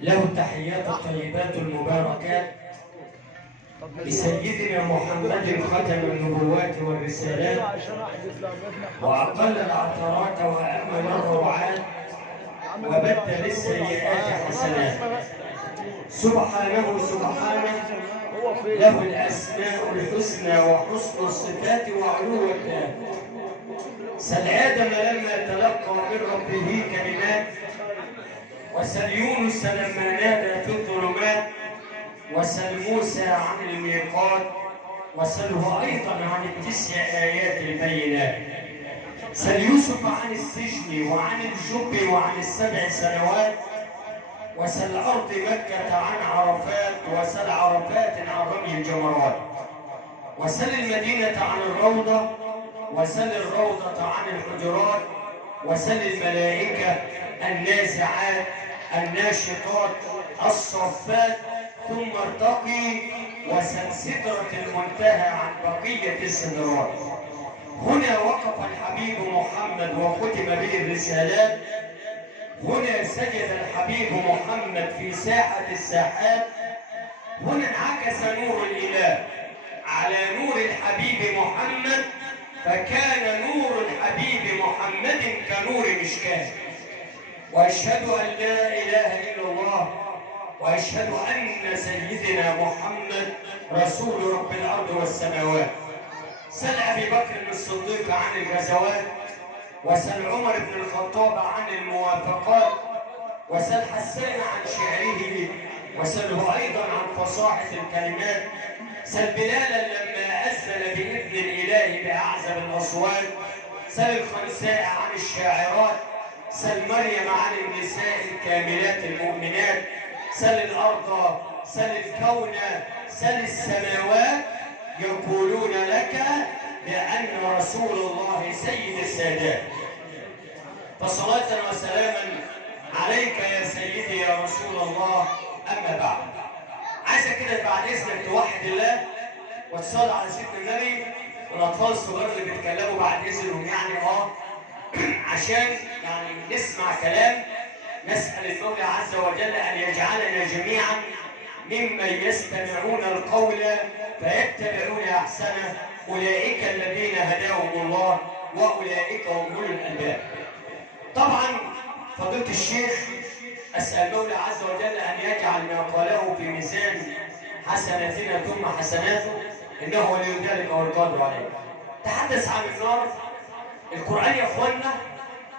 له التحيات الطيبات المباركات لسيدنا محمد ختم النبوات والرسالات وأقل العثرات وأمن الروعات وبدل السيئات حسنات. سبحانه له الأسماء الحسنى وحسن الصفات وعلو الذات. سل آدم لما تلقى من ربه كلمات، وسل يونس لما نادى في الظلمات، وسل موسى عن الميقات، وسله أيضا عن التسع آيات البينات. سل يوسف عن السجن وعن الجب وعن السبع سنوات، وسل أرض مكة عن عرفات، وسل عرفات عن رمي الجمرات، وسل المدينة عن الروضة، وسل الروضة عن الحجرات، وسل الملائكة النازعات الناشطات الصفات، ثم ارتقي وسل سدرة المنتهى عن بقية السدرات. هنا وقف الحبيب محمد وختم به الرسالات، هنا سجد الحبيب محمد في ساحة الساحات، هنا انعكس نور الإله على نور الحبيب محمد، فكان نور الحبيب محمد كنور مشكاة. وأشهد أن لا إله إلا الله، وأشهد أن سيدنا محمد رسول رب الأرض والسماوات. سل أبي بكر الصديق عن الغزوات، وسل عمر بن الخطاب عن الموافقات، وسل حسان عن شعره، وسله أيضا عن فصاحة الكلمات. سل بلالا لما أذن بإذن الإله بأعزب الأصوات، سل الخنساء عن الشاعرات، سل مريم عن النساء الكاملات المؤمنات. سل الأرض، سل الكون، سل السماوات، يقولون لك بأن رسول الله سيد السادات. فصلاة وسلاما عليك يا سيدي يا رسول الله. أما بعد، عايزك كده بعد إذنك توحد الله وتصلي على سيدنا النبي، والأطفال الصغار اللي بيتكلموا بعد إذنهم عشان نسمع كلام. نسأل المولى عز وجل أن يجعلنا جميعا ممن يستمعون القول فيتبعون أحسنه، أولئك الذين هداهم الله وأولئك هم أولو الألباب. طبعا فضيلة الشيخ أسأل المولى عز وجل أن يجعل ما قاله في ميزان حسناتنا ثم حسناته، إنه ولي ذلك والقادر عليه. تحدث عن النار. القرآن يا إخوانا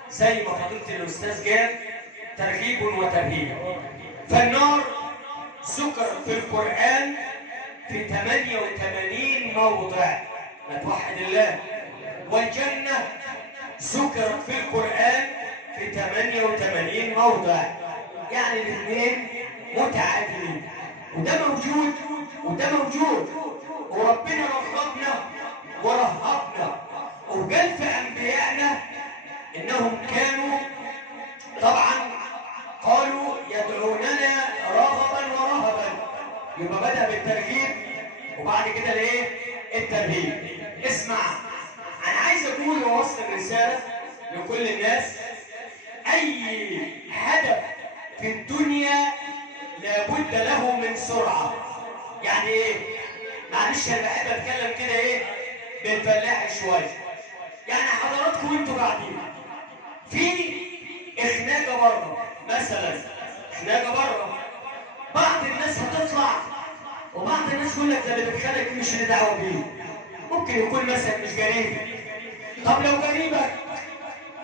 زي ما فضيلة الأستاذ قال ترغيب وترهيب. فالنار ذكر في القرآن في 88 موضع، ما توحد الله. والجنة ذكرت في القرآن في 88 موضع، يعني الاثنين متعادلين، وده موجود وده موجود. وربنا رغبنا ورهبنا، وقال في أنبيائنا إنهم كانوا طبعا قالوا يدعوننا رغبا ورهبا، يبقى بدأ بالترغيب وبعد كده الايه؟ الترهيب. اسمع، انا عايز اقول ووصل رساله لكل الناس. اي هدف في الدنيا لابد له من سرعه. يعني ايه؟ معلش انا بحب اتكلم كده بالفلاحي شويه. يعني حضراتكم انتوا قاعدين في اخناقه بره مثلا، اخناقه بره، بعض الناس هتطلع وبعض الناس يقول لك ده اللي بيتخانق مش اللي دعوه بيه. ممكن يكون مثلا مش قريب. طب لو قريبك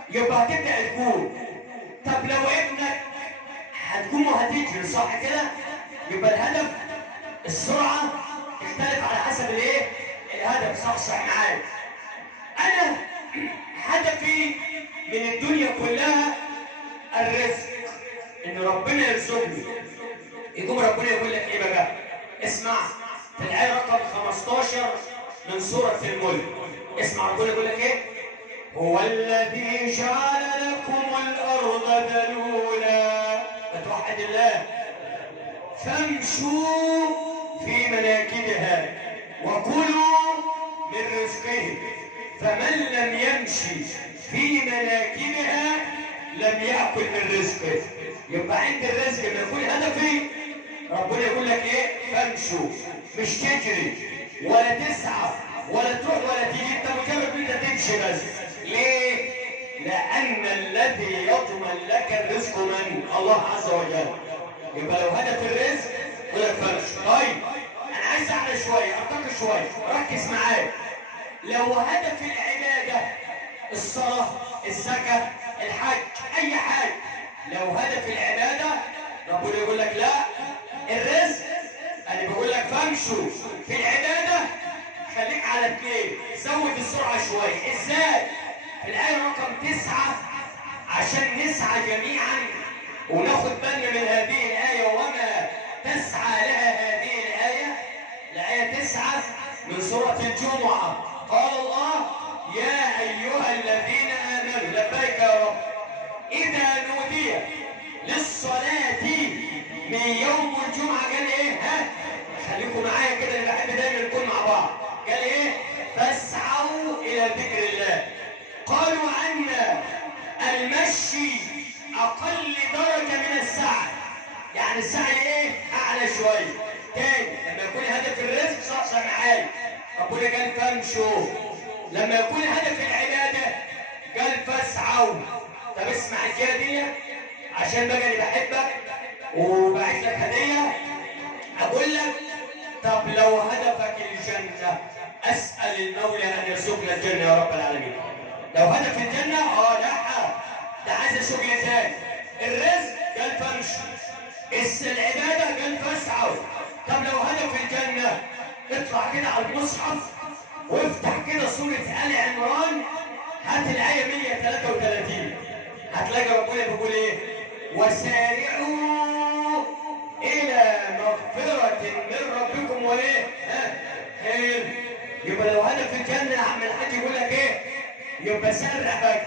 يبقى هتبدا تقول. طب لو ابنك هتقوم وهتجري، صح كده؟ يبقى الهدف السرعه تختلف على حسب الهدف. صح معايا. انا هدفي من الدنيا كلها الرزق، ان ربنا يرزقني. يقوم ربنا يقول لك ايه بقى؟ اسمع في الآية رقم 15 من سورة الملك. اسمع ربنا يقول لك ايه؟ هو الذي جعل لكم الأرض ذلولا، فتوحد الله، فامشوا في مناكبها وكلوا من رزقه، فمن لم يمشي في مناكبها لم يأكل من رزقه. يبقى عند الرزق لما يكون هدفي ربنا يقول لك ايه؟ فامشوا، مش تجري ولا تسعى ولا تروح ولا تيجي، انت مجرد انت تمشي بس. ليه؟ لأن الذي يضمن لك الرزق من؟ الله عز وجل. يبقى لو هدف الرزق يقول لك فامشوا. طيب أنا عايز أعلى شوية، أرتقي شوية، ركز معايا. لو هدف العبادة الصلاة، الزكاة، الحج، أي حاجة، لو هدف العبادة ربنا يقول لك لا، الرزق أنا بقول لك فامشوا في العبادة خليك على 2، زود السرعة شوية. إزاي؟ في الآية رقم 9 عشان نسعى جميعا وناخد بالنا من هذه الآية وما تسعى لها هذه الآية. الآية 9 من سورة الجمعة. قال الله: يا أيها الذين آمنوا، لبيك يا رب، إذا نودي للصلاة من يوم الجمعة، قال إيه؟ ها؟ خليكم معايا كده، اللي بحب دايما نكون مع بعض. قال إيه؟ فاسعوا إلى ذكر الله. قالوا أن المشي أقل درجة من السعي، يعني السعي إيه؟ أعلى شوية. تاني لما يكون هدف الرزق صح معايا ربنا قال فامشوا. لما يكون هدف العبادة قال فاسعوا. طب اسمع الجهة دي عشان بقى اللي بحبك وبعت لك هدية. أقول لك طب لو هدفك الجنة أسأل المولى أن يرزقنا الجنة يا رب العالمين. لو هدف الجنة لا، ده عايز شغل تاني. الرزق قال فامشوا، العبادة قال فاسعوا. طب لو هدف الجنة اطلع كده على المصحف وافتح كده سورة آل عمران، هات الآية 133، هتلاقي ربنا بيقول ايه؟ وسارعوا إلى مغفرة من ربكم وإيه؟ خير. يبقى لو هدف الجنة يا عم الحاج يقول لك ايه؟ يبقى سرع بقى.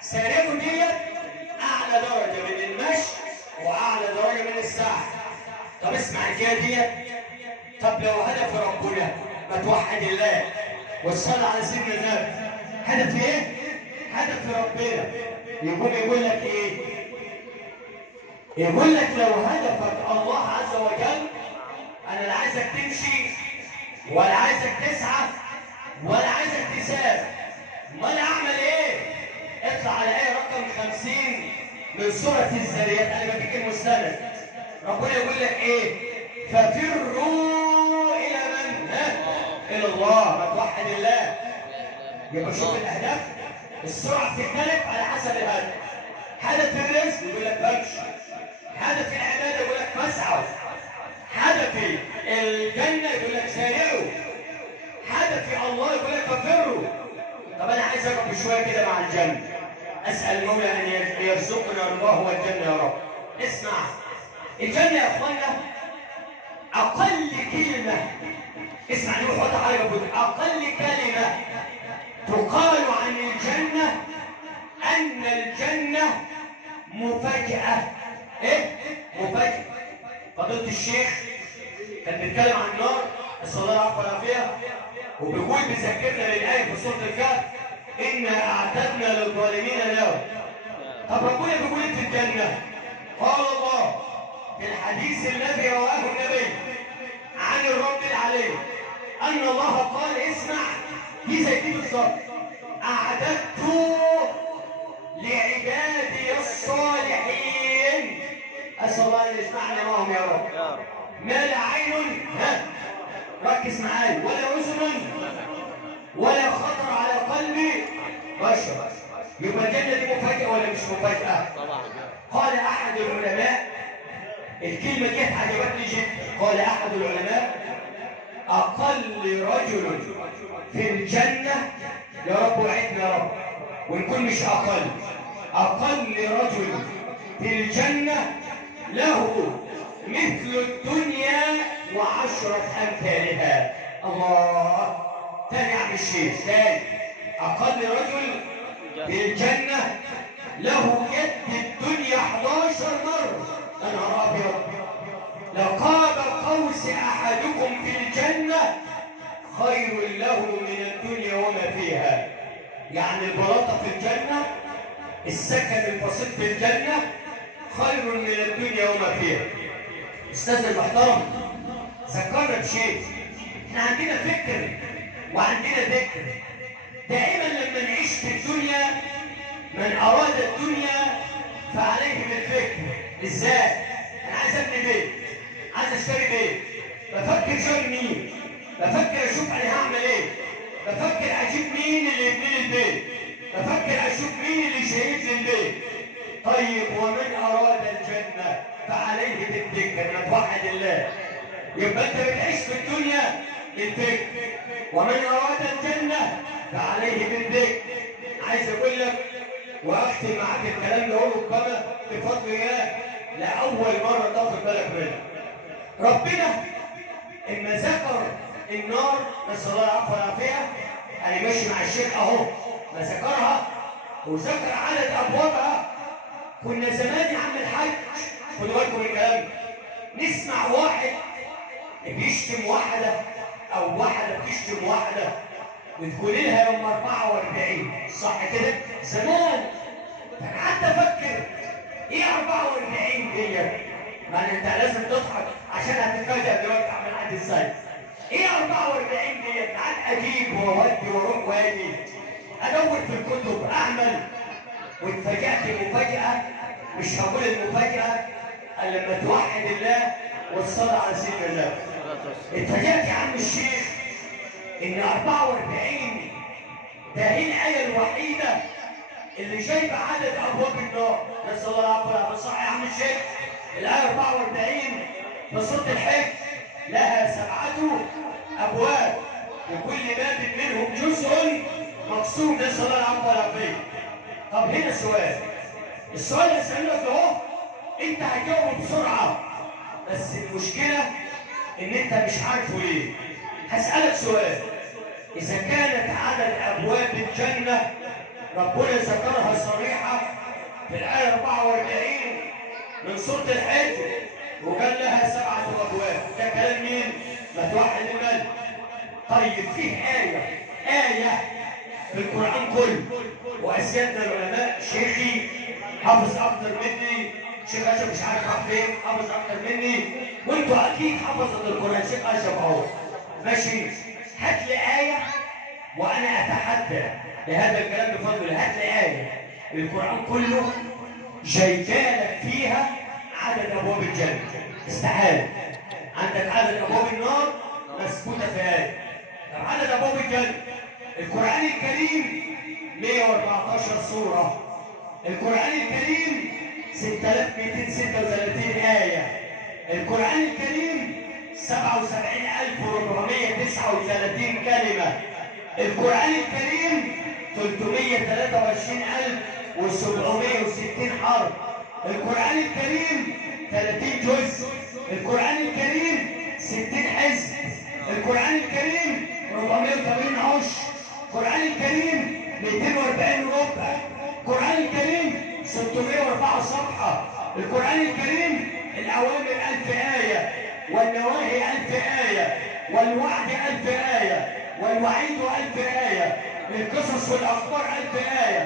سارعوا ديت أعلى درجة من المشي وأعلى درجة من السعي. طب اسمع الجهة ديت. طب لو هدف ربنا ما توحد الله والصلاة على سيدنا النبي، هدف ايه؟ هدف ربنا يقول لك ايه؟ يقول لك لو هدفك الله عز وجل، انا لا عايزك تمشي ولا عايزك تسعى ولا عايزك تسافر، امال اعمل ايه؟ اطلع على ايه رقم 50 من سورة الذاريات. انا بديك المستند. ربنا يقول لك ايه؟ ففروا الى من؟ الى الله. ما توحد الله. يبقى شوف الاهداف، السرعه بتختلف على حسب الهدف. هدف الرزق يقول لك فامشوا، هدف العباده يقول لك فاسعوا، هدف الجنه يقول لك سارعوا، هدف الله يقول لك ففروا. طب انا عايز اقف شويه كده مع الجنه، اسال المولى ان يرزقنا رضاه والجنه يا رب. اسمع الجنه يا اخوانا اقل كلمه، اسمع نقول حط حاجه بقول اقل كلمه تقال عن الجنه ان الجنه مفاجاه. ايه؟ مفاجاه. فضيله الشيخ كان بيتكلم عن النار، نسال الله العفو والعافيه، وبيقول بيذكرنا بالايه في سوره الكهف: انا اعتدنا للظالمين نارا. طب ربنا بيقول في الجنه، قال الله في الحديث الذي رواه النبي عن الرب العلي ان الله قال، اسمع دي زي دي بالظبط: اعددت لعبادي الصالحين، اسال الله ان يسمعنا معهم يا رب، ما لا عين، ركز معايا، ولا اذن ولا خطر على قلبي بشر. يبقى الجنه دي مفاجاه ولا مش مفاجاه؟ طبعا. قال احد العلماء، الكلمه دي عجبتني جدا، قال احد العلماء: اقل رجل في الجنه، يا رب وعدنا يا رب ونكون مش اقل رجل في الجنه له مثل الدنيا وعشرة امثالها. الله. تاني يا عم الشيخ، تاني: اقل رجل في الجنه له قد الدنيا 11 مره. يا نهار ابيض. لقاب قوس احدكم في الجنه خير له من الدنيا وما فيها. يعني البلاطه في الجنه، السكن البسيط في الجنه خير من الدنيا وما فيها. أستاذ المحترم ذكرنا بشيء، احنا عندنا فكر وعندنا ذكر. دائما لما نعيش في الدنيا، من أراد الدنيا فعليه بالفكر. ازاي؟ أنا عايز أبني بيت، عايز أشتري بيت، بفكر شغل مين؟ بفكر أشوف أنا هعمل إيه؟ بفكر أجيب مين اللي يبني لي البيت؟ بفكر أشوف مين اللي يشيد لي البيت؟ طيب ومن أراد الجنة فعليه بالذكر، ما توحد الله. يبقى أنت بتعيش في الدنيا بالذكر، ومن أراد الجنة فعليه بالذكر. عايز أقول لك وأختم معاك الكلام ده ربما بفضل الله لأول مرة تاخد بالك منه. ربنا إما ذكر النار، نسأل الله العفو والعافية، أنا ماشي مع الشيخ أهو، ما ذكرها وذكر عدد أبوابها. كنا زمان يا عم الحاج، خدوا بالكم من الكلام، نسمع واحد بيشتم واحدة أو واحدة بتشتم واحدة وتقول لها يوم 44، صح كده؟ زمان. فأنا قعدت أفكر إيه 44 دي؟ ما أنت لازم تضحك عشان هتتفاجأ دلوقتي عمل عندي إزاي. إيه 44 دي؟ قعدت أجيب وأودي وأروح وأجي، أدور في الكتب أعمل، واتفاجأت مفاجأة مش هقول المفاجأة إلا لما توحد الله والصلاة على سيدنا النبي. اتفاجأت يا عم الشيخ إن 44 ده هي الآية الوحيدة اللي جايبة عدد أبواب النار. نسأل الله العفو والعافية. صح يا عم الشيخ؟ الآية 44 في سورة الحج لها 7 أبواب، وكل باب منهم جزء مقسوم. نسأل الله العفو والعافية. طب هنا السؤال اللي هسألك اهو، انت هتجاوب بسرعة، بس المشكلة ان انت مش عارفه ليه. هسألك سؤال، اذا كانت عدد ابواب الجنة ربنا ذكرها صريحة في الآية 44 من سورة الحج وقال لها 7 أبواب، ده كلام مين؟ ما توحد الملك. طيب فيه آية في القرآن كله، وأسيادنا العلماء، شيخي حافظ أكتر مني، شيخ أشرف مش عارف راح فين، حافظ أكتر مني، وأنتوا أكيد حفظت القرآن. شيخ أشرف أهو ماشي، هات لي آية وأنا أتحدى بهذا الكلام بفضل الله. هات لي آية القرآن كله جايبالك فيها عدد أبواب الجنة. استحالة. عندك عدد أبواب النار مثبوتة في آية. طب عدد أبواب الجنة، القرآن الكريم 114 سورة، القرآن الكريم 6236 آية، القرآن الكريم 77439 كلمة، القرآن الكريم 323760 حرف، القرآن الكريم 30 جزء، القرآن الكريم 60 حزب، القرآن الكريم 480 عشر، القرآن الكريم 240 ربع، القرآن الكريم 604 صفحة، القرآن الكريم الأوامر 1000 آية، والنواهي 1000 آية، والوعد 1000 آية، والوعيد 1000 آية، القصص والأخبار 1000 آية،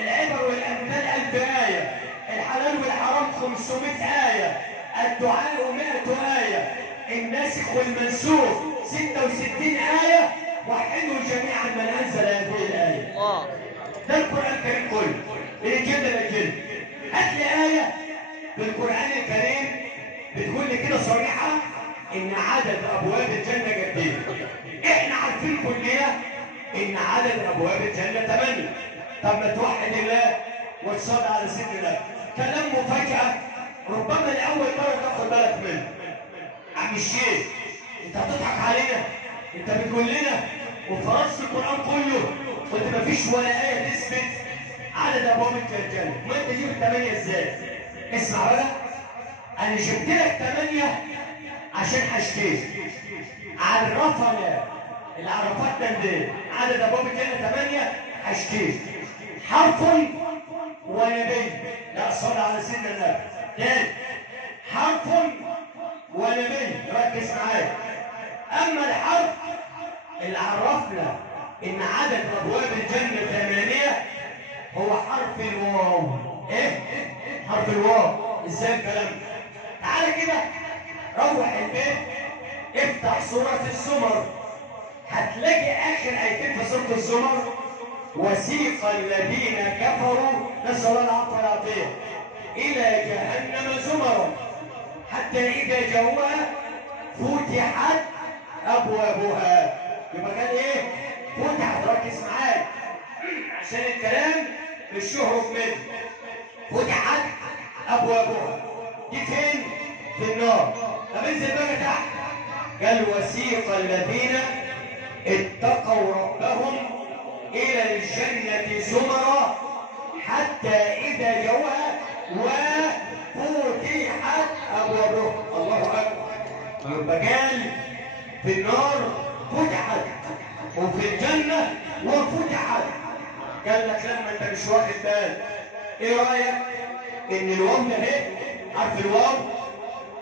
العبر والأمثال 1000 آية، الحلال والحرام 500 آية، الدعاء 100 آية، الناسخ والمنسوخ 66 آية. وحدوا جميعا من أنزل هذه الآية. ده القرآن الكريم كله من الجلد للجلد. هات لي آية في القرآن الكريم بتقول لي كده صريحة إن عدد أبواب الجنة قد إيه؟ إحنا عارفين كلنا إن عدد أبواب الجنة 8. طب ما توحد الله وتصلي على سيدنا. كلام مفاجأة ربما لأول مرة تاخد بالك منه. عم الشيخ أنت هتضحك علينا؟ أنت بتقول لنا وفرصت القرآن كله وأنت مفيش ولا آية تثبت عدد أبواب الجنة، ما أنت جبت 8 إزاي؟ اسمع بقى، أنا جبت لك 8 عشان حاجتين. عرفنا اللي عرفتنا إن عدد أبواب الجنة 8 حاجتين، حرف ونبي. لا صلى على سيدنا النبي. تاني، حرف ونبي، ركز معايا. أما الحرف اللي عرفنا إن عدد أبواب الجنة 8 هو حرف الواو. إيه؟ حرف الواو. إزاي الكلام؟ تعالى كده روح البيت افتح سورة الزمر، هتلاقي آخر آيتين في سورة الزمر: وسيق الذين كفروا، نسأل الله العفو والعافية، إلى جهنم زمرا حتى إذا جاءوها فتحت أبوابها. يبقى كان إيه؟ فتحت، ركز معايا عشان الكلام مش يهرب منه. فتحت أبوابها دي فين؟ في النار. طب انزل بقى تحت، قال وسيق الذين اتقوا ربهم إلى الجنة زمرا حتى إذا جاءوها وفتحت أبوابها. الله أكبر. يبقى قال في النار فتحت وفي الجنة وفتحت. قال لك لما أنت مش واخد بالك، إيه رأيك؟ إن الواو ده إيه؟ عارف الواو؟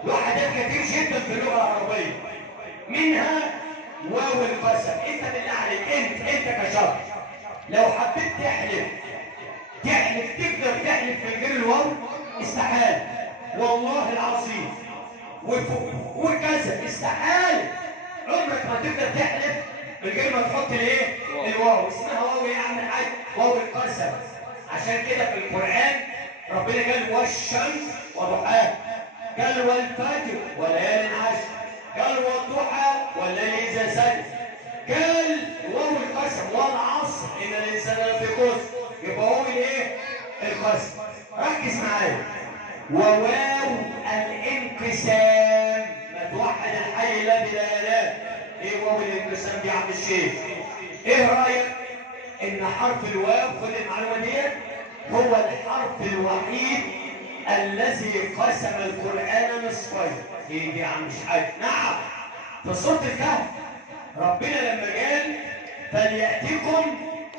له حاجات كتير جدا في اللغة العربية، منها واو القسم. أنت بالله عليك، أنت كشخص لو حبيت تحلف تقدر تحلف من غير الواو؟ استحال والله العظيم. وكذا استحال، عمرك ما تقدر تحلف من غير ما تحط الايه؟ الواو. اسمها واو ايه يا عم الحاج؟ واو القسم. عشان كده في القرآن ربنا قال والشمس وضحاها، قال والفجر وليالي العشر، قال والضحى والليل إذا سجد، قال واو القسم والعصر إن الإنسان لفي خسر. يبقى واو الايه؟ القسم. ركز معايا. وواو الانقسام، ما توحد الحي الذي لا ينام. ايه واو الانقسام دي يا عم الشيخ؟ ايه رايك ان حرف الواو، خد المعلومه ديت، هو الحرف الوحيد الذي قسم القران نصفين؟ ايه دي يا عم الحاج؟ نعم، في سوره الكهف ربنا لما قال فلياتكم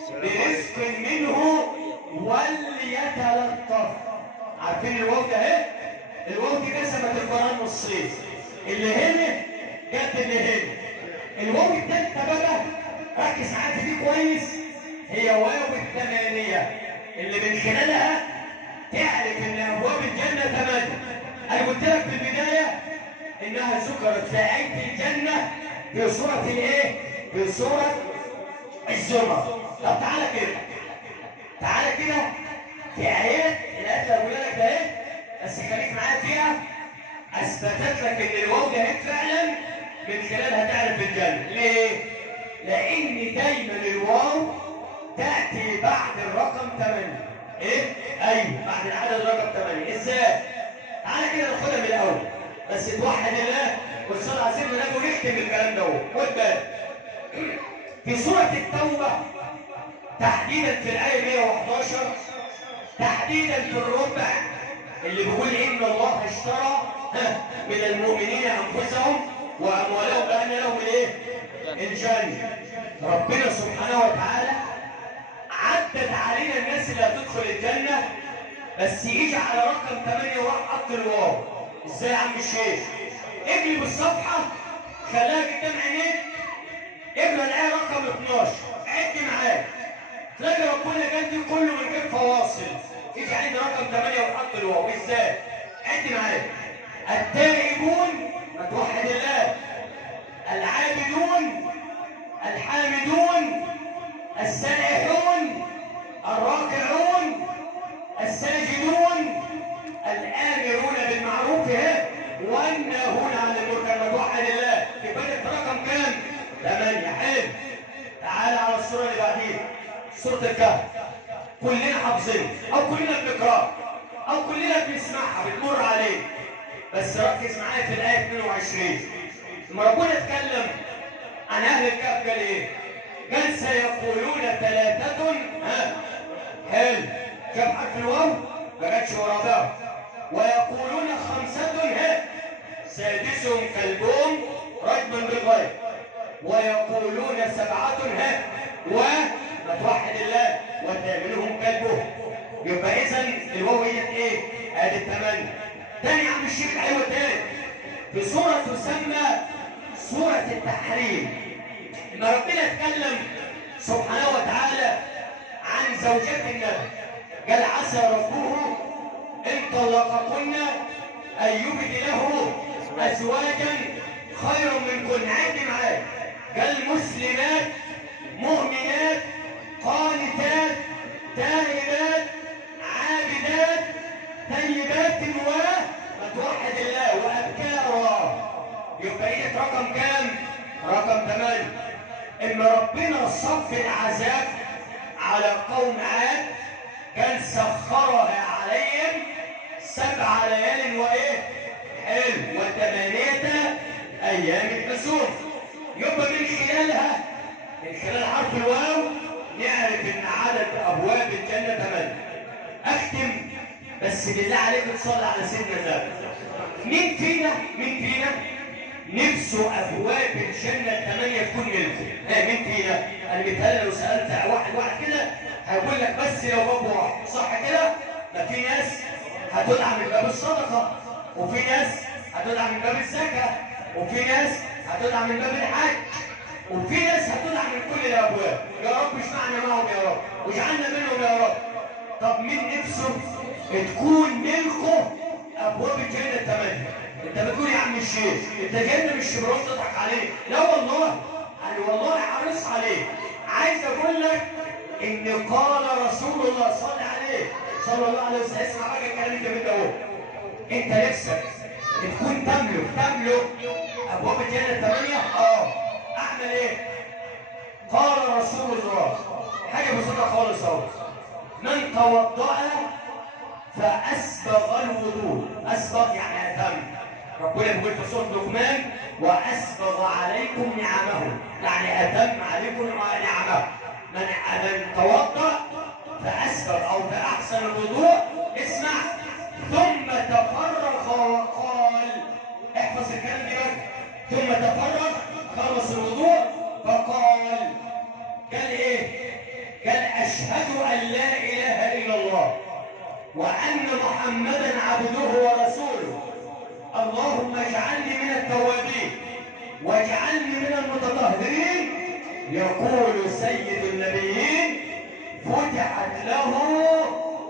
برزق منه وليتلطف. عارفين الواو ده اهي؟ الواو دي قسمت القرآن نصين، اللي هنا جت اللي هنا. الواو التالتة بقى ركز معايا دي كويس، هي واو الثمانية اللي من خلالها تعرف ان ابواب الجنة 8. انا قلت لك في البداية انها ذكرت في آية الجنة في سورة الايه؟ في سورة الزمر. طب تعالى كده، تعالى كده في آيات الآيات اللي هقولها لك ده ايه؟ بس خليك معايا فيها، أثبتت لك إن الواو ده فعلا من خلالها تعرف الجنة. ليه؟ لأن دايما الواو تأتي بعد الرقم 8. إيه؟ أيوه، بعد العدد رقم 8. إزاي؟ تعالى كده ناخدها من الأول، بس توحد الله والصلاة على سيدنا النبي ونختم الكلام ده. خد بالك في سورة التوبة تحديدا في الآية 111، تحديدا في الربع اللي بيقول إن الله اشترى من المؤمنين أنفسهم وأموالهم بأن لهم الإيه؟ الجنة. ربنا سبحانه وتعالى عدد علينا الناس اللي هتدخل الجنة، بس يجي على رقم 8 وراح حط الواو. إزاي يا عم الشيخ؟ اقلب الصفحة خليها قدام عينيك، اقرا الآية رقم 12، عد معاك تلاقي ربنا قال دي كله من غير فواصل. يجي عند رقم 8 وحط الواو. ازاي؟ عد معايا. التائبون، ما توحد الله، العابدون، الحامدون، السائحون، الراكعون، الساجدون، الآمرون بالمعروف والناهون عن المنكر. ما توحد الله. يبقى انت رقم كام؟ 8. حلو. تعال على الصورة اللي بعديها، سورة الكهف. كلنا حافظين او كلنا بنقراها او كلنا بنسمعها بتمر عليه، بس ركز معايا في الآية 22 لما ربنا اتكلم عن أهل الكهف قال إيه؟ قال سيقولون 3. حلو. جاب حرف الواو ما جاتش ورا ده. ويقولون 5. سادسهم كلبهم رجما بالغيب. ويقولون 7. وما توحد الله وثامنهم كلبهم. يبقى اذا الواو هي ايه؟ ادي 8. تاني يا عم الشيخ، ايوه تاني في سوره تسمى سوره التحريم، لما ربنا اتكلم سبحانه وتعالى عن زوجات النبي قال عسى ربه ان طلقكن أن يبد له أزواجا خيرا منكن. عد معايا، قال مسلمات مؤمنات قانتات تائبات عابدات طيبات وتوحد الله وأبكارا. يبقى ايه رقم كام؟ رقم 8. إن ربنا صف العذاب على قوم عاد قال سخرها عليهم 7 ليال وإيه؟ حلو و8 أيام حسوم. يبقى من خلالها، من خلال حرف الواو نعرف إن عدد أبواب الجنة 8. أختم بس بالله عليك تصلي على سيدنا النبي. مين فينا نفسه أبواب الجنة 8 تكون ملكه؟ مين فينا؟ أنا بيتهيألي لو سألت واحد كده هيقول لك بس لو باب واحد، صح كده؟ ما في ناس هتدعى من باب الصدقة، وفي ناس هتدعى من باب الزكاة، وفي ناس هتدعى من باب الحج، وفي ناس هتدعى من كل الأبواب. يا رب اشمعنا معهم يا رب، واجعلنا منهم يا رب. طب مين نفسه تكون ملكه أبواب الجنة 8؟ انت بتقول يا عم الشيخ انت جنة مش شبراوي تضحك عليه. لا والله، انا والله حريص عليه. عايز اقول لك ان قال رسول الله صلى الله عليه وسلم. اسمع بقى الكلام الجميل ده اهو. انت نفسك تكون تملك ابواب الجنة 8؟ اعمل ايه؟ قال رسول الله حاجة بسيطة خالص اهو. من توضأ فأسبغ الوضوء. أسبغ يعني أتم. ربنا بيقول في سورة لقمان وأسبغ عليكم نعمه، يعني أتم عليكم نعمه. من توضأ فأسبغ أو فأحسن الوضوء، اسمع، ثم تفرغ وقال، احفظ الكلام ده بقى، ثم تفرغ خلص الوضوء فقال، قال إيه؟ قال أشهد أن لا إله إلا الله وأن محمدا عبده ورسوله، اللهم اجعلني من التوابين واجعلني من المتطهرين. يقول سيد النبيين فتحت له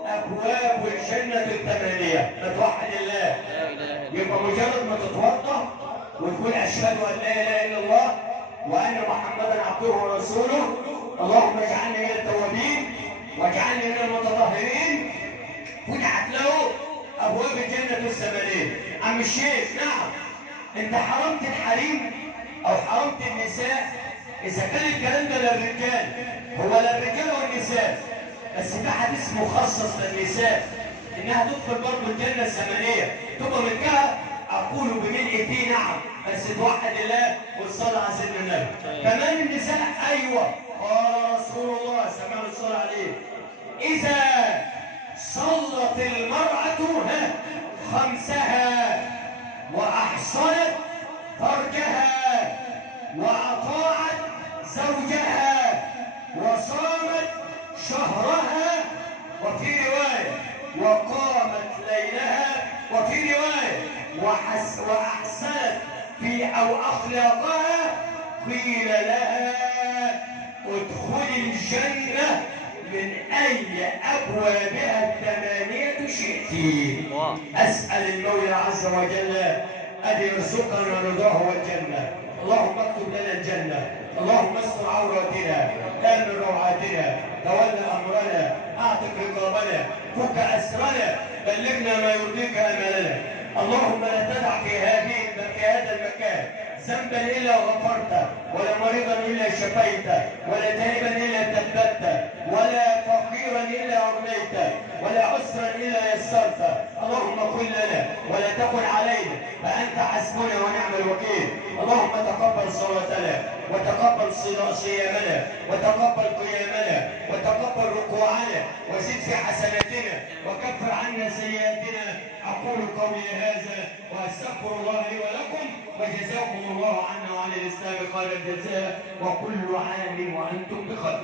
أبواب الجنة 8. فتوحد الله. يبقى مجرد ما تتوضأ وتقول أشهد أن لا إله إلا الله وأن محمدا عبده ورسوله، اللهم اجعلني من التوابين واجعلني من المتطهرين، فتحت له ابواب الجنه 8. عم الشيخ نعم، انت حرمت الحريم او حرمت النساء. اذا كان الكلام ده للرجال، هو للرجال والنساء، بس في حديث مخصص للنساء انها تدخل برضه الجنه 8 تبقى ملكها. اقول بملء فيه نعم، بس توحد الله وتصلي على سيدنا النبي. كمان النساء ايوه، قال رسول الله سمعنا الصلاه عليه اذا صلت المرأة 5 وأحصنت فرجها وأطاعت زوجها وصامت شهرها، وفي رواية وقامت ليلها، وفي رواية وأحسنت في أو أخلاقها، قيل لها ادخلي الجنة من أي أبوابها 8 شئت. أسأل المولى عز وجل أن يرزقنا رضاه والجنة. اللهم اكتب لنا الجنة، اللهم استر عوراتنا، آمن روعاتنا، تولى أمرنا، أعتق رقابنا، فك أسرنا، بلغنا ما يرضيك أملنا. اللهم لا تدع في هذا المكان ذنبا الا غفرته، ولا مريضا الا شفيته، ولا تائبا الا ثبته، ولا فقيرا الا اغنيته، ولا عسرا الا يسرته. اللهم كن لنا ولا تكن علينا، فانت حسبنا ونعم الوكيل. اللهم تقبل صلاتنا وتقبل صيامنا وتقبل قيامنا وتقبل ركوعنا وزد في حسناتنا وكفر عنا سيئاتنا. اقول قولي هذا واستغفر الله لي ولكم، وجزاكم الله عنا وعن الاسلام خير الجزاء، وكل عام وانتم بخير.